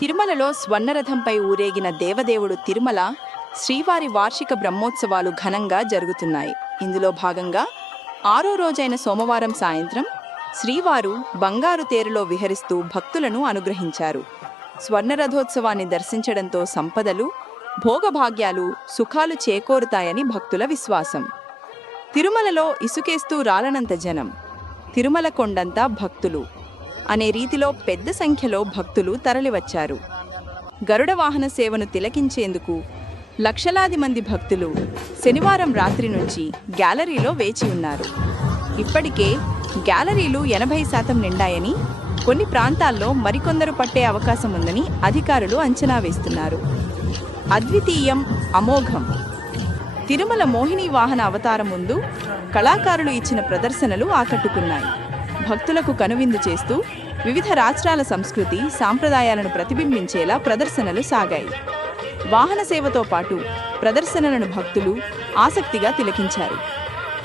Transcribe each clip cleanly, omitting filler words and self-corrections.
తిరుమలలో స్వర్ణరథంపై ఊరేగిన దేవదేవుడు తిరుమల శ్రీవారి వార్షిక బ్రహ్మోత్సవాలు ఘనంగా జరుగుతున్నాయి. ఇందులో భాగంగా 6వ రోజైన సోమవారం సాయంత్రం శ్రీవారు బంగారు తేరులో విహరిస్తూ భక్తులను అనుగ్రహించారు. స్వర్ణరథోత్సవాన్ని దర్శించడంతో సంపదలు, భోగభాగ్యాలు, సుఖాలు చేకూరుతాయని భక్తుల విశ్వాసం. తిరుమలలో ఇసుకేస్తూ రాలనంత జనం, తిరుమల కొండంతా భక్తులు అనే రీతిలో పెద్ద సంఖ్యలో భక్తులు తరలివచ్చారు. గరుడ వాహన సేవను తిలకించేందుకు లక్షలాది మంది భక్తులు శనివారం రాత్రి నుంచి గ్యాలరీలో వేచి ఉన్నారు. ఇప్పటికే గ్యాలరీలు 80% నిండాయని, కొన్ని ప్రాంతాల్లో మరికొందరు పట్టే అవకాశం ఉందని అధికారులు అంచనా వేస్తున్నారు. అద్వితీయం, అమోఘం. తిరుమల మోహిని వాహన అవతారం ముందు కళాకారులు ఇచ్చిన ప్రదర్శనలు ఆకట్టుకున్నాయి. భక్తులకు కనువిందు చేస్తూ వివిధ రాష్ట్రాల సంస్కృతి, సాంప్రదాయాలను ప్రతిబింబించేలా ప్రదర్శనలు సాగాయి. వాహన సేవతో పాటు ప్రదర్శనలను భక్తులు ఆసక్తిగా తిలకించారు.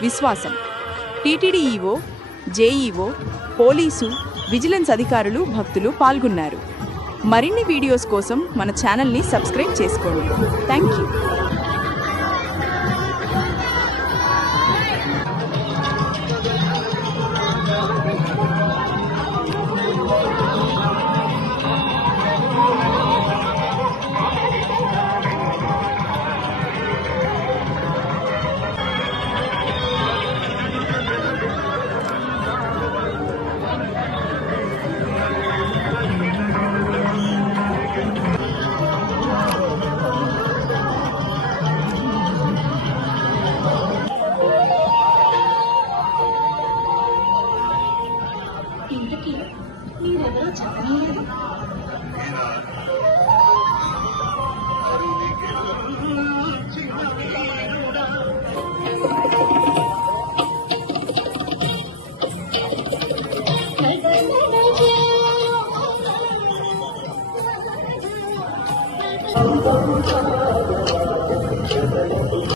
విశ్వాసం. TTD EO, JEO, police, vigilance అధికారులు, భక్తులు పాల్గొన్నారు. మరిన్ని వీడియోస్ కోసం మన ఛానల్ని సబ్స్క్రైబ్ చేసుకోండి. Thank you. ఇంతకీ మీరెవరో చెప్పలేదు.